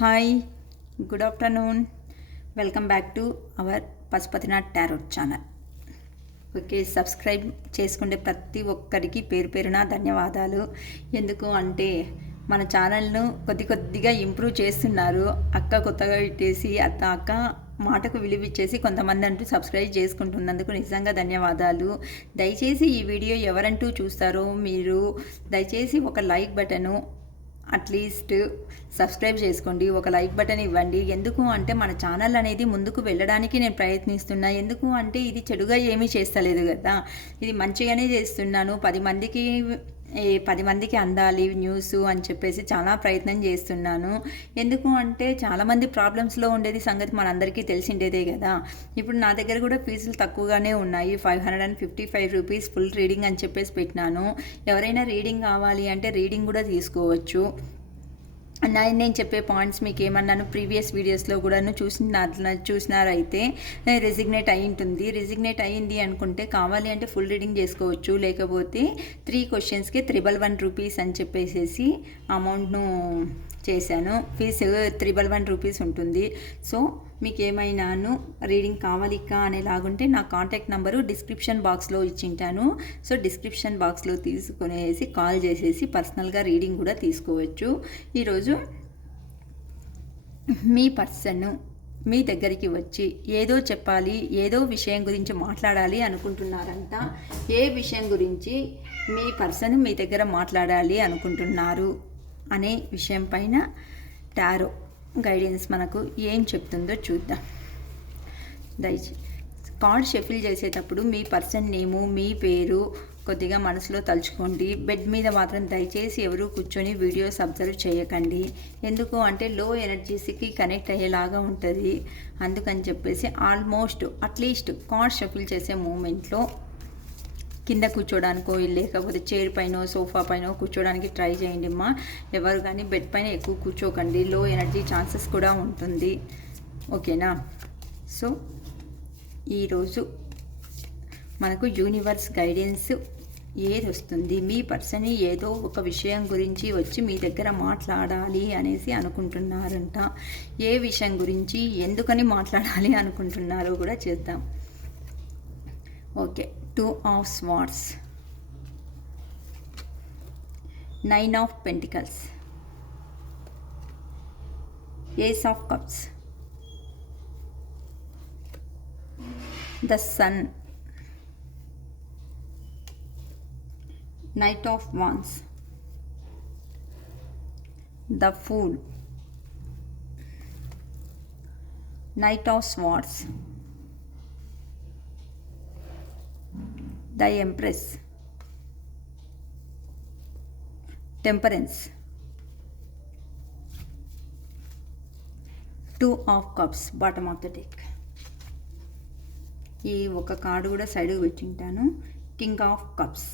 Hi, good afternoon. Welcome back to our Pashupatinath tarot channel. Okay, subscribe చేసుకుంటే ప్రతి ఒక్కరికి పేరు పేరున ధన్యవాదాలు. ఎందుకు అంటే మన ఛానల్ను కొద్దిగా ఇంప్రూవ్ చేస్తున్నారు. అక్క కొత్తగా ఇట్టేసి అక్క మాటకు విలువిచ్చేసి కొంతమంది అంటూ సబ్స్క్రైబ్ చేసుకుంటున్నందుకు నిజంగా ధన్యవాదాలు. దయచేసి ఈ వీడియో ఎవరంటూ చూస్తారో మీరు దయచేసి ఒక లైక్ బటను, అట్లీస్ట్ సబ్స్క్రైబ్ చేసుకోండి, ఒక లైక్ బటన్ ఇవ్వండి. ఎందుకు అంటే మన ఛానల్ అనేది ముందుకు వెళ్ళడానికి నేను ప్రయత్నిస్తున్నా. ఎందుకు అంటే ఇది చెడుగా ఏమీ చేస్తలేదు కదా, ఇది మంచిగానే చేస్తున్నాను. 10 మందికి అందాలి న్యూస్ అని చెప్పేసి చాలా ప్రయత్నం చేస్తున్నాను. ఎందుకు అంటే చాలామంది ప్రాబ్లమ్స్లో ఉండేది సంగతి మనందరికీ తెలిసిండేదే కదా. ఇప్పుడు నా దగ్గర కూడా ఫీజులు తక్కువగానే ఉన్నాయి. 555 రూపీస్ ఫుల్ రీడింగ్ అని చెప్పేసి పెట్టినాను. ఎవరైనా రీడింగ్ కావాలి అంటే రీడింగ్ కూడా తీసుకోవచ్చు. నేను చెప్పే పాయింట్స్ మీకు ఏమన్నాను ప్రీవియస్ వీడియోస్లో కూడా చూసినారైతే రెసిగ్నేట్ అయి ఉంటుంది. రెసిగ్నేట్ అయ్యింది అనుకుంటే కావాలి అంటే ఫుల్ రీడింగ్ చేసుకోవచ్చు. లేకపోతే 3 క్వశ్చన్స్కి 111 రూపీస్ అని చెప్పేసి అమౌంట్ను చేశాను. ఫీజు 111 రూపీస్ ఉంటుంది. సో మీకు ఏమైనాను రీడింగ్ కావాలికా అనేలాగుంటే నా కాంటాక్ట్ నెంబరు డిస్క్రిప్షన్ బాక్స్లో ఇచ్చింటాను. సో డిస్క్రిప్షన్ బాక్స్లో తీసుకునేసి కాల్ చేసేసి పర్సనల్గా రీడింగ్ కూడా తీసుకోవచ్చు. ఈరోజు మీ పర్సన్ మీ దగ్గరికి వచ్చి ఏదో చెప్పాలి, ఏదో విషయం గురించి మాట్లాడాలి అనుకుంటున్నారంట. ఏ విషయం గురించి మీ పర్సన్ మీ దగ్గర మాట్లాడాలి అనుకుంటున్నారు అనే విషయం పైన టారో గైడెన్స్ మనకు ఏం చెప్తుందో చూద్దాం. దయచేసి కార్డ్ షఫిల్ చేసేటప్పుడు మీ పర్సన్ నేము, మీ పేరు కొద్దిగా మనసులో తలుచుకోండి. బెడ్ మీద మాత్రం దయచేసి ఎవరు కూర్చొని వీడియోస్ అబ్జర్వ్ చేయకండి. ఎందుకు అంటే లో ఎనర్జీస్కి కనెక్ట్ అయ్యేలాగా ఉంటుంది. అందుకని చెప్పేసి ఆల్మోస్ట్ అట్లీస్ట్ కార్డ్ షఫిల్ చేసే మూమెంట్లో కింద కూర్చోడానికో లేకపోతే చైర్ పైన సోఫా పైన కూర్చోడానికి ట్రై చేయండి అమ్మా. ఎవరు కానీ బెడ్ పైన ఎక్కువ కూర్చోకండి, లో ఎనర్జీ ఛాన్సెస్ కూడా ఉంటుంది. ఓకేనా? సో ఈరోజు మనకు యూనివర్స్ గైడెన్స్ ఏది వస్తుంది, మీ పర్సన్ ఏదో ఒక విషయం గురించి వచ్చి మీ దగ్గర మాట్లాడాలి అనేసి అనుకుంటున్నారంట. ఏ విషయం గురించి ఎందుకని మాట్లాడాలి అనుకుంటున్నారో కూడా చేద్దాం. Okay, 2 of Swords, 9 of Pentacles, Ace of Cups, the Sun, Knight of Wands, the Fool, Knight of Swords, the Empress, Temperance, 2 of Cups, bottom of the deck. ఈ ఒక కార్డు కూడా సైడ్కి పెట్టింటాను. King of cups.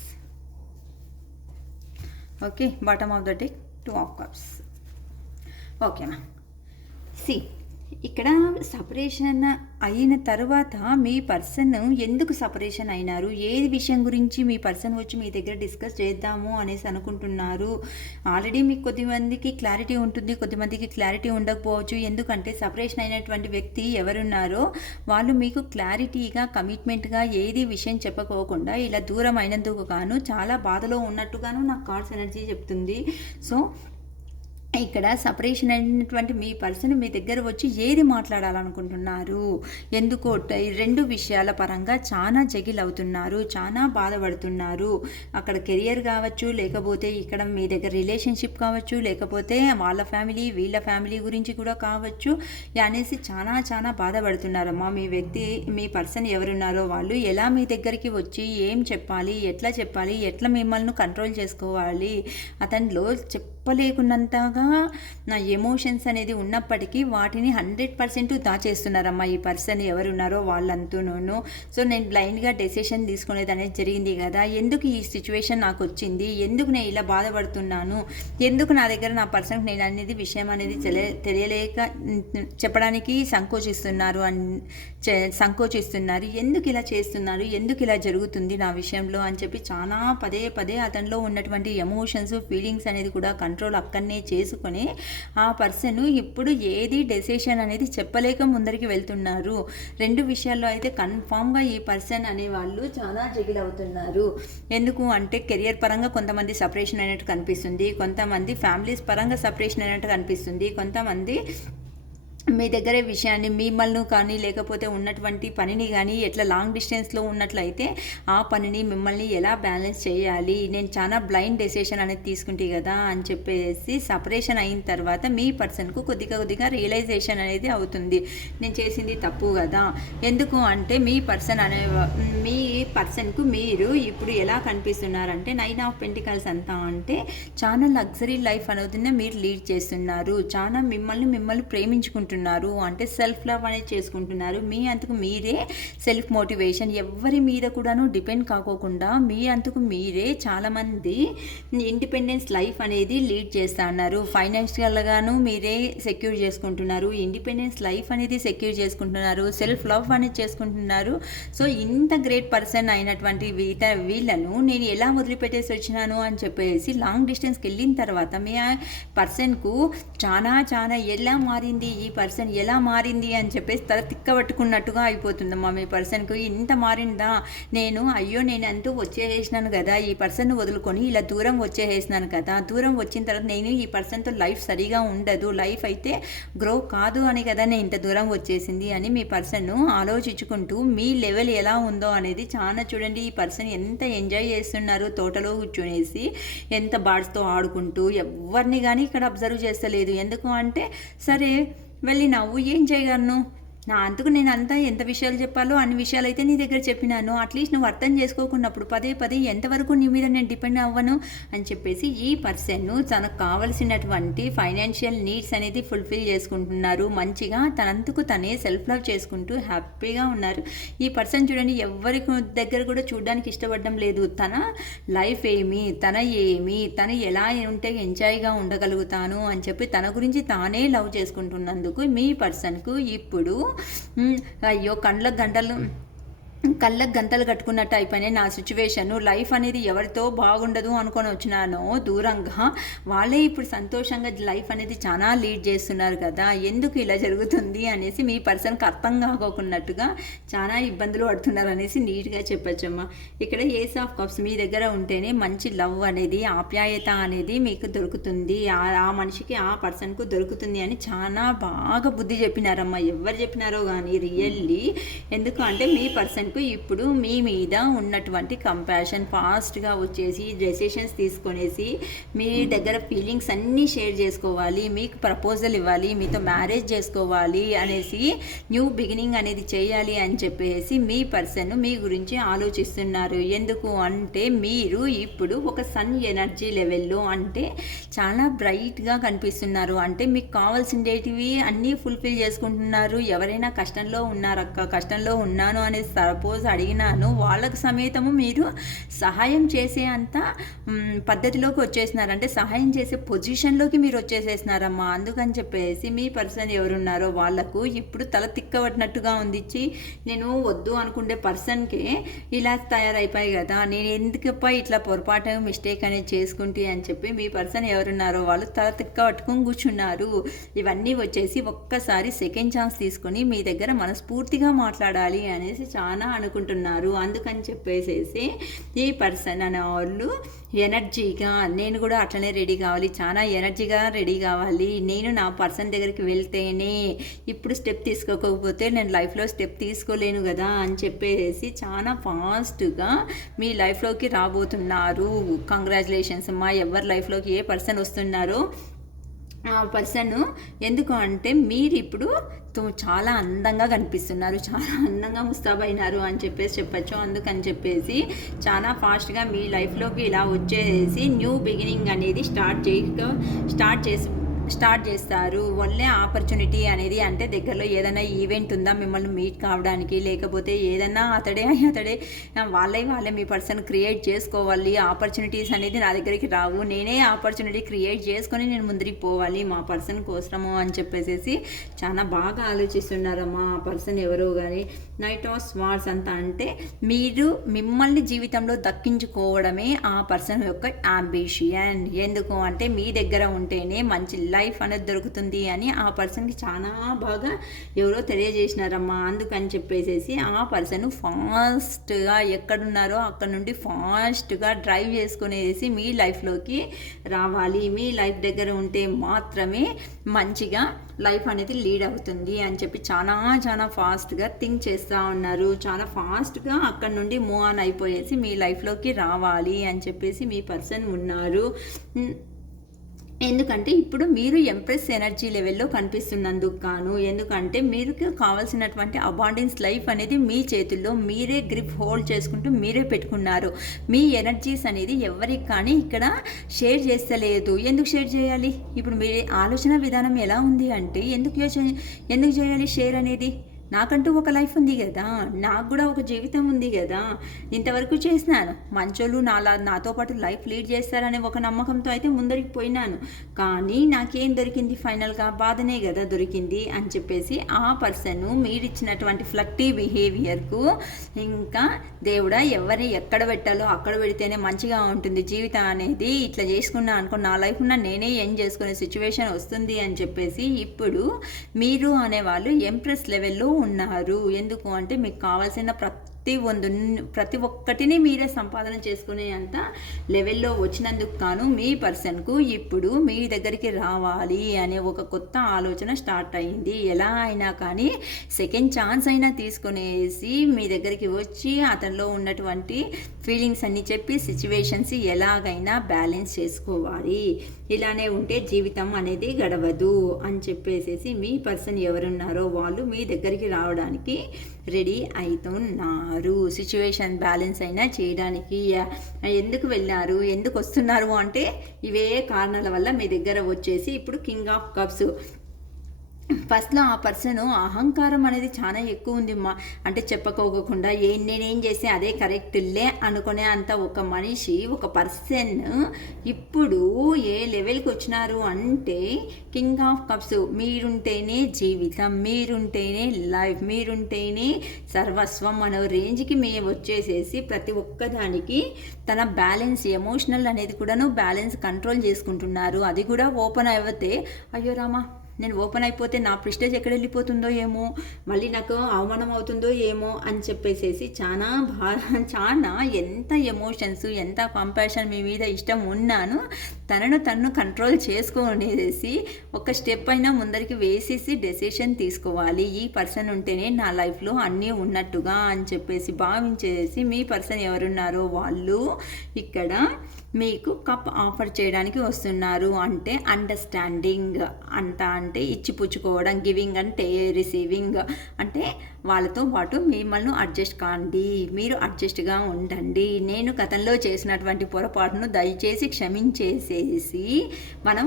Okay, bottom of the deck 2 of Cups. ఓకేనా? ఇక్కడ separation అయిన తర్వాత మీ person ఎందుకు సపరేషన్ అయినారు, ఏది విషయం గురించి మీ పర్సన్ వచ్చి మీ దగ్గర డిస్కస్ చేద్దాము అనేసి అనుకుంటున్నారు. ఆల్రెడీ మీకు కొద్దిమందికి క్లారిటీ ఉంటుంది, కొద్దిమందికి క్లారిటీ ఉండకపోవచ్చు. ఎందుకంటే సపరేషన్ అయినటువంటి వ్యక్తి ఎవరున్నారో వాళ్ళు మీకు క్లారిటీగా కమిట్మెంట్గా ఏది విషయం చెప్పకోకుండా ఇలా దూరం అయినందుకు గాను చాలా బాధలో ఉన్నట్టుగాను నాకు కార్డ్స్ ఎనర్జీ చెప్తుంది. సో ఇక్కడ సపరేషన్ అయినటువంటి మీ పర్సన్ మీ దగ్గర వచ్చి ఏది మాట్లాడాలనుకుంటున్నారు, ఎందుకో 2 విషయాల పరంగా చాలా జగిల్ అవుతున్నారు, చాలా బాధపడుతున్నారు. అక్కడ కెరియర్ కావచ్చు, లేకపోతే ఇక్కడ మీ దగ్గర రిలేషన్షిప్ కావచ్చు, లేకపోతే వాళ్ళ ఫ్యామిలీ వీళ్ళ ఫ్యామిలీ గురించి కూడా కావచ్చు అనేసి చాలా బాధపడుతున్నారమ్మా. మీ పర్సన్ ఎవరున్నారో వాళ్ళు ఎలా మీ దగ్గరికి వచ్చి ఏం చెప్పాలి, ఎట్లా మిమ్మల్ని కంట్రోల్ చేసుకోవాలి, అతనిలో చెప్పలేకున్నంతగా నా ఎమోషన్స్ అనేది ఉన్నప్పటికీ వాటిని 100% దాచేస్తున్నారమ్మా ఈ పర్సన్ ఎవరున్నారో వాళ్ళంతూనూ. సో నేను బ్లైండ్గా డెసిషన్ తీసుకునేది అనేది జరిగింది కదా. ఎందుకు ఈ సిచ్యువేషన్ నాకు వచ్చింది, ఎందుకు నేను ఇలా బాధపడుతున్నాను, ఎందుకు నా దగ్గర నా పర్సన్కి నేను అనేది విషయం అనేది తెలియలేక చెప్పడానికి సంకోచిస్తున్నారు. ఎందుకు ఇలా చేస్తున్నారు, ఎందుకు ఇలా జరుగుతుంది నా విషయంలో అని చెప్పి చాలా పదే అతనిలో ఉన్నటువంటి ఎమోషన్స్ ఫీలింగ్స్ అనేది కూడా కంట్రోల్ అక్కడనే చేసుకొని ఆ పర్సన్ ఇప్పుడు ఏది డెసిషన్ అనేది చెప్పలేక ముందరికి వెళ్తున్నారు. 2 విషయాల్లో అయితే కన్ఫామ్గా ఈ పర్సన్ అనేవాళ్ళు చాలా జగిల్ అవుతున్నారు. ఎందుకు అంటే కెరియర్ పరంగా కొంతమంది సపరేషన్ అయినట్టు కనిపిస్తుంది, కొంతమంది ఫ్యామిలీస్ పరంగా సపరేషన్ అయినట్టు కనిపిస్తుంది, కొంతమంది మీ దగ్గరే విషయాన్ని మిమ్మల్ని కానీ లేకపోతే ఉన్నటువంటి పనిని కానీ ఎట్లా లాంగ్ డిస్టెన్స్లో ఉన్నట్లయితే ఆ పనిని మిమ్మల్ని ఎలా బ్యాలెన్స్ చేయాలి, నేను చాలా బ్లైండ్ డెసిషన్ అనేది తీసుకుంటే కదా అని చెప్పేసి సపరేషన్ అయిన తర్వాత మీ పర్సన్కు కొద్దిగా రియలైజేషన్ అనేది అవుతుంది, నేను చేసింది తప్పు కదా. ఎందుకు అంటే మీ పర్సన్కు మీరు ఇప్పుడు ఎలా కనిపిస్తున్నారంటే 9 ఆఫ్ పెంటికల్స్ అంతా అంటే చాలా లగ్జరీ లైఫ్ అనేది మీరు లీడ్ చేస్తున్నారు, చాలా మిమ్మల్ని ప్రేమించుకుంటున్నారు, అంటే సెల్ఫ్ లవ్ అనేది చేసుకుంటున్నారు. మీ అంతకు మీరే సెల్ఫ్ మోటివేషన్, ఎవరి మీద కూడాను డిపెండ్ కాకోకుండా మీ అంతకు మీరే చాలామంది ఇండిపెండెన్స్ లైఫ్ అనేది లీడ్ చేస్తున్నారు. ఫైనాన్షియల్గాను మీరే సెక్యూర్ చేసుకుంటున్నారు, ఇండిపెండెన్స్ లైఫ్ అనేది సెక్యూర్ చేసుకుంటున్నారు, సెల్ఫ్ లవ్ అనేది చేసుకుంటున్నారు. సో ఇంత గ్రేట్ పర్సన్ అయినటువంటి వీళ్ళను నేను ఎలా వదిలిపెట్టేసి వచ్చినాను అని చెప్పేసి లాంగ్ డిస్టెన్స్కి వెళ్ళిన తర్వాత మీ పర్సన్కు చాలా ఎలా మారింది, ఈ పర్సన్ ఎలా మారింది అని చెప్పేసి తల తిక్కబట్టుకున్నట్టుగా అయిపోతుందమ్మా. మీ పర్సన్కు ఇంత మారిందా, నేను అంటూ వచ్చేసేసినాను కదా, ఈ పర్సన్ వదులుకొని ఇలా దూరం వచ్చేసేసినాను కదా, దూరం వచ్చిన తర్వాత నేను ఈ పర్సన్తో లైఫ్ సరిగా ఉండదు, లైఫ్ అయితే గ్రో కాదు అని కదా నేను ఇంత దూరం వచ్చేసింది అని మీ పర్సన్ ఆలోచించుకుంటూ మీ లెవెల్ ఎలా ఉందో అనేది చాలా చూడండి. ఈ పర్సన్ ఎంత ఎంజాయ్ చేస్తున్నారు, తోటలో కూర్చునేసి ఎంత బర్డ్స్తో ఆడుకుంటూ, ఎవరిని కానీ ఇక్కడ అబ్జర్వ్ చేస్తలేదు. ఎందుకు అంటే సరే వెళ్ళినావు, ఏం చేయగలను, నా అందుకు నేను అంతా ఎంత విషయాలు చెప్పాలో అన్ని విషయాలు అయితే నీ దగ్గర చెప్పినాను, అట్లీస్ట్ నువ్వు అర్థం చేసుకోకున్నప్పుడు పదే ఎంతవరకు నీ మీద నేను డిపెండ్ అవ్వను అని చెప్పేసి ఈ పర్సన్ తనకు కావలసినటువంటి ఫైనాన్షియల్ నీడ్స్ అనేది ఫుల్ఫిల్ చేసుకుంటున్నారు. మంచిగా తనందుకు తనే సెల్ఫ్ లవ్ చేసుకుంటూ హ్యాపీగా ఉన్నారు. ఈ పర్సన్ చూడండి ఎవరి దగ్గర కూడా చూడడానికి ఇష్టపడడం లేదు. తన లైఫ్ ఏమి, తను ఎలా ఉంటే ఎంజాయ్గా ఉండగలుగుతాను అని చెప్పి తన గురించి తానే లవ్ చేసుకుంటున్నందుకు మీ పర్సన్కు ఇప్పుడు అయ్యో కళ్ళకు గంటలు కట్టుకున్నట్టు అయిపోయినాయి నా సిచ్యువేషన్, లైఫ్ అనేది ఎవరితో బాగుండదు అనుకొని వచ్చినానో దూరంగా వాళ్ళే ఇప్పుడు సంతోషంగా లైఫ్ అనేది చాలా లీడ్ చేస్తున్నారు కదా, ఎందుకు ఇలా జరుగుతుంది అనేసి మీ పర్సన్కి అర్థం కాకోకున్నట్టుగా చాలా ఇబ్బందులు పడుతున్నారు అనేసి నీట్గా చెప్పచ్చమ్మా. ఇక్కడ ఏస్ ఆఫ్ కప్స్ మీ దగ్గర ఉంటేనే మంచి లవ్ అనేది, ఆప్యాయత అనేది మీకు దొరుకుతుంది, ఆ మనిషికి ఆ పర్సన్కు దొరుకుతుంది అని చాలా బాగా బుద్ధి చెప్పినారమ్మా. ఎవరు చెప్పినారో కానీ రియల్లీ. ఎందుకు అంటే మీ పర్సన్ ఇప్పుడు మీ మీద ఉన్నటువంటి కంపాషన్ ఫాస్ట్గా వచ్చేసి డెసిషన్స్ తీసుకొనేసి మీ దగ్గర ఫీలింగ్స్ అన్నీ షేర్ చేసుకోవాలి, మీకు ప్రపోజల్ ఇవ్వాలి, మీతో మ్యారేజ్ చేసుకోవాలి అనేసి న్యూ బిగినింగ్ అనేది చేయాలి అని చెప్పేసి మీ పర్సన్ మీ గురించి ఆలోచిస్తున్నారు. ఎందుకు అంటే మీరు ఇప్పుడు ఒక సన్ ఎనర్జీ లెవెల్లో అంటే చాలా బ్రైట్గా కనిపిస్తున్నారు, అంటే మీకు కావాల్సినవి అన్నీ ఫుల్ఫిల్ చేసుకుంటున్నారు. ఎవరైనా కష్టంలో ఉన్నారక్క, కష్టంలో ఉన్నాను అనేది సపోజ్ అడిగినాను, వాళ్ళకు సమేతము మీరు సహాయం చేసే అంత పద్ధతిలోకి వచ్చేసినారు, అంటే సహాయం చేసే పొజిషన్లోకి మీరు వచ్చేసేసినారమ్మా. అందుకని చెప్పేసి మీ పర్సన్ ఎవరున్నారో వాళ్ళకు ఇప్పుడు తల తిక్కబట్టినట్టుగా ఉందిచ్చి నేను వద్దు అనుకుంటే పర్సన్కే ఇలా తయారైపోయి కదా, నేను ఎందుకప్ప ఇట్లా పొరపాటు మిస్టేక్ అనేది చేసుకుంటే అని చెప్పి మీ పర్సన్ ఎవరున్నారో వాళ్ళు తల తిక్క పట్టుకొని కూర్చున్నారు. ఇవన్నీ వచ్చేసి ఒక్కసారి సెకండ్ ఛాన్స్ తీసుకొని మీ దగ్గర మనస్ఫూర్తిగా మాట్లాడాలి అనేసి చాలా అనుకుంటున్నారు. అందుకని చెప్పేసేసి ఈ పర్సన్ అనే వాళ్ళు ఎనర్జీగా నేను కూడా అట్లనే రెడీ కావాలి, చాలా ఎనర్జీగా రెడీ కావాలి, నేను నా పర్సన్ దగ్గరికి వెళ్తేనే ఇప్పుడు స్టెప్ తీసుకోకపోతే నేను లైఫ్లో స్టెప్ తీసుకోలేను కదా అని చెప్పేసి చాలా ఫాస్ట్గా మీ లైఫ్లోకి రాబోతున్నారు. కంగ్రాచులేషన్స్ అమ్మా. ఎవరి లైఫ్లోకి ఏ పర్సన్ వస్తున్నారో ఆ పర్సన్, ఎందుకు అంటే మీరు ఇప్పుడు చాలా అందంగా కనిపిస్తున్నారు, చాలా అందంగా ముస్తాబైనారు అని చెప్పచ్చు. అందుకని చెప్పేసి చాలా ఫాస్ట్గా మీ లైఫ్లోకి ఇలా వచ్చేసి న్యూ బిగినింగ్ అనేది స్టార్ట్ స్టార్ట్ చేస్తారు. ఒళ్ళే ఆపర్చునిటీ అనేది అంటే దగ్గరలో ఏదైనా ఈవెంట్ ఉందా మిమ్మల్ని మీట్ కావడానికి, లేకపోతే ఏదన్నా అతడే వాళ్ళే మీ పర్సన్ క్రియేట్ చేసుకోవాలి. ఆపర్చునిటీస్ అనేది నా దగ్గరికి రావు, నేనే ఆపర్చునిటీ క్రియేట్ చేసుకొని నేను ముందరికి పోవాలి మా పర్సన్ కోసము అని చెప్పేసి చాలా బాగా ఆలోచిస్తున్నారమ్మా ఆ పర్సన్ ఎవరో కానీ. నైట్ ఆఫ్ స్వార్డ్స్ అంతా అంటే మీరు మిమ్మల్ని జీవితంలో దక్కించుకోవడమే ఆ పర్సన్ యొక్క అంబిషన్. ఎందుకు అంటే మీ దగ్గర ఉంటేనే మంచి లైఫ్ అనేది దొరుకుతుంది అని ఆ పర్సన్కి చాలా బాగా ఎవరో తెలియజేసినారమ్మా. అందుకని చెప్పేసి ఆ పర్సన్ ఫాస్ట్గా ఎక్కడున్నారో అక్కడ నుండి ఫాస్ట్గా డ్రైవ్ చేసుకునేసి మీ లైఫ్లోకి రావాలి. మీ లైఫ్ దగ్గర ఉంటే మాత్రమే మంచిగా లైఫ్ అనేది లీడ్ అవుతుంది అని చెప్పి చాలా ఫాస్ట్గా థింక్ చేస్తూ ఉన్నారు. చాలా ఫాస్ట్గా అక్కడ నుండి మూవ్ ఆన్ అయిపోయేసి మీ లైఫ్లోకి రావాలి అని చెప్పేసి మీ పర్సన్ ఉన్నారు. ఎందుకంటే ఇప్పుడు మీరు ఎంప్రెస్ ఎనర్జీ లెవెల్లో కనిపిస్తున్నందుకు గాను, ఎందుకంటే మీరు కావాల్సినటువంటి అబాండెన్స్ లైఫ్ అనేది మీ చేతుల్లో మీరే గ్రిప్ హోల్డ్ చేసుకుంటూ మీరే పెట్టుకున్నారు. మీ ఎనర్జీస్ అనేది ఎవరికి కానీ ఇక్కడ షేర్ చేస్తలేదు. ఎందుకు షేర్ చేయాలి? ఇప్పుడు మీ ఆలోచన విధానం ఎలా ఉంది అంటే ఎందుకు చేయాలి షేర్ అనేది? నాకంటూ ఒక లైఫ్ ఉంది కదా, నాకు కూడా ఒక జీవితం ఉంది కదా, ఇంతవరకు చేసినాను. మంచోళ్ళు నాతో పాటు లైఫ్ లీడ్ చేస్తారనే ఒక నమ్మకంతో అయితే ముందరికి పోయినాను. కానీ నాకేం దొరికింది? ఫైనల్గా బాధనే కదా దొరికింది అని చెప్పేసి ఆ పర్సన్ మీరిచ్చినటువంటి ఫ్లక్టీ బిహేవియర్కు ఇంకా దేవుడా ఎవరిని ఎక్కడ పెట్టాలో అక్కడ పెడితేనే మంచిగా ఉంటుంది జీవితం అనేది, ఇట్లా చేసుకున్నా అనుకో నా లైఫ్ నేనే ఎండ్ చేసుకునే సిచ్యువేషన్ వస్తుంది అని చెప్పేసి ఇప్పుడు మీరు అనేవాళ్ళు ఎంప్రెస్ లెవెల్లో ఉన్నారు. ఎందుకు అంటే మీకు కావాల్సిన ప్రతి ఒక్కటిని మీరే సంపాదన చేసుకునే అంత లెవెల్లో వచ్చినందుకు గాను మీ పర్సన్కు ఇప్పుడు మీ దగ్గరికి రావాలి అనే ఒక కొత్త ఆలోచన స్టార్ట్ అయింది. ఎలా అయినా కానీ సెకండ్ ఛాన్స్ అయినా తీసుకునేసి మీ దగ్గరికి వచ్చి అతనిలో ఉన్నటువంటి ఫీలింగ్స్ అన్నీ చెప్పి సిచ్యువేషన్స్ ఎలాగైనా బ్యాలెన్స్ చేసుకోవాలి. ఇలానే ఉంటే జీవితం అనేది గడవదు అని చెప్పేసి మీ పర్సన్ ఎవరున్నారో వాళ్ళు మీ దగ్గరికి రావడానికి రెడీ అవుతున్నారు. సిచ్యువేషన్ బ్యాలెన్స్ అయినా చేయడానికి. ఎందుకు వెళ్ళారు, ఎందుకు వస్తున్నారు అంటే ఇవే కారణాల వల్ల మీ దగ్గర వచ్చేసి ఇప్పుడు కింగ్ ఆఫ్ కప్స్. ఫస్ట్లో ఆ పర్సన్ అహంకారం అనేది చాలా ఎక్కువ ఉంది అంటే చెప్పుకోకుండా నేనేం చేస్తే అదే కరెక్ట్లే అనుకునే అంత ఒక మనిషి ఒక పర్సన్ ఇప్పుడు ఏ లెవెల్కి వచ్చినారు అంటే కింగ్ ఆఫ్ కప్స్. మీరుంటేనే జీవితం, మీరుంటేనే లైఫ్, మీరుంటేనే సర్వస్వం అనే రేంజ్కి మేము వచ్చేసేసి ప్రతి ఒక్కదానికి తన బ్యాలెన్స్ ఎమోషనల్ అనేది కూడాను బ్యాలెన్స్ కంట్రోల్ చేసుకుంటున్నారు. అది కూడా ఓపెన్ అయిపోతే అయ్యో రామా నేను ఓపెన్ అయిపోతే నా ప్రెస్టేజ్ ఎక్కడ వెళ్ళిపోతుందో ఏమో, మళ్ళీ నాకు అవమానం అవుతుందో ఏమో అని చెప్పేసి చాలా ఎంత ఎమోషన్స్ ఎంత కంపాషన్ మీ మీద ఇష్టం ఉన్నాను తను కంట్రోల్ చేసుకునేసి ఒక స్టెప్ అయినా ముందరికి వేసేసి డెసిషన్ తీసుకోవాలి. ఈ పర్సన్ ఉంటేనే నా లైఫ్లో అన్నీ ఉన్నట్టుగా అని చెప్పేసి భావించేసి మీ పర్సన్ ఎవరున్నారో వాళ్ళు ఇక్కడ మీకు కప్ ఆఫర్ చేయడానికి వస్తున్నారు. అంటే అండర్స్టాండింగ్ అంటే ఇచ్చిపుచ్చుకోవడం, గివింగ్ అంటే రిసీవింగ్, అంటే వాళ్ళతో పాటు మిమ్మల్ని అడ్జస్ట్ కాండి, మీరు అడ్జస్ట్గా ఉండండి. నేను గతంలో చేసినటువంటి పొరపాటును దయచేసి క్షమించేసేసి మనం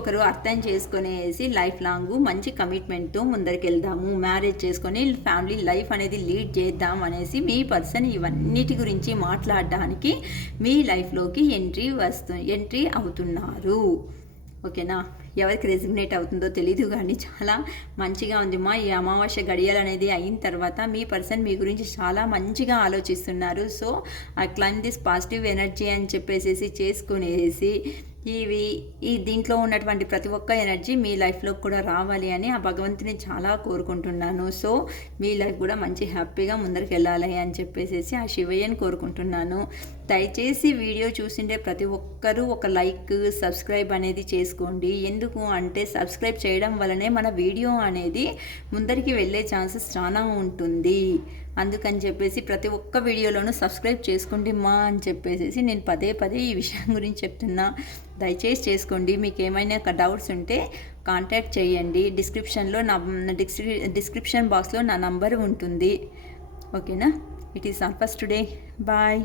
ఒకరు అర్థం చేసుకునేసి లైఫ్ లాంగ్ మంచి కమిట్మెంట్తో ముందరికి వెళ్దాము, మ్యారేజ్ చేసుకొని ఫ్యామిలీ లైఫ్ అనేది లీడ్ చేద్దాం అనేసి మీ పర్సన్ ఇవన్నిటి గురించి మాట్లాడడానికి మీ లైఫ్లోకి ఎంట్రీ అవుతున్నారు. ఓకేనా? ఎవరికి రెసిగ్నేట్ అవుతుందో తెలీదు కానీ చాలా మంచిగా ఉంది మా ఈ అమావాస్య గడియలు అనేది అయిన తర్వాత మీ పర్సన్ మీ గురించి చాలా మంచిగా ఆలోచిస్తున్నారు. So I claim this positive energy అని చెప్పేసి చేసుకునేసి దీంట్లో ఉన్నటువంటి ప్రతి ఒక్క ఎనర్జీ మీ లైఫ్లోకి కూడా రావాలి అని ఆ భగవంతుని చాలా కోరుకుంటున్నాను. సో మీ లైఫ్ కూడా మంచి హ్యాపీగా ముందరికి వెళ్ళాలి అని చెప్పేసి ఆ శివయ్యని కోరుకుంటున్నాను. దయచేసి వీడియో చూసిండే ప్రతి ఒక్కరూ ఒక లైక్ సబ్స్క్రైబ్ అనేది చేసుకోండి. ఎందుకు అంటే సబ్స్క్రైబ్ చేయడం వల్లనే మన వీడియో అనేది ముందరికి వెళ్ళే ఛాన్సెస్ చాలా ఉంటుంది. అందుకని చెప్పేసి ప్రతి ఒక్క వీడియోలోనూ సబ్స్క్రైబ్ చేసుకోండి మా అని చెప్పేసి నేను పదే ఈ విషయం గురించి చెప్తున్నా. దయచేసి చేసుకోండి. మీకు ఏమైనా డౌట్స్ ఉంటే కాంటాక్ట్ చేయండి. డిస్క్రిప్షన్ బాక్స్లో నా నంబర్ ఉంటుంది. ఓకేనా? It is all for today. Bye.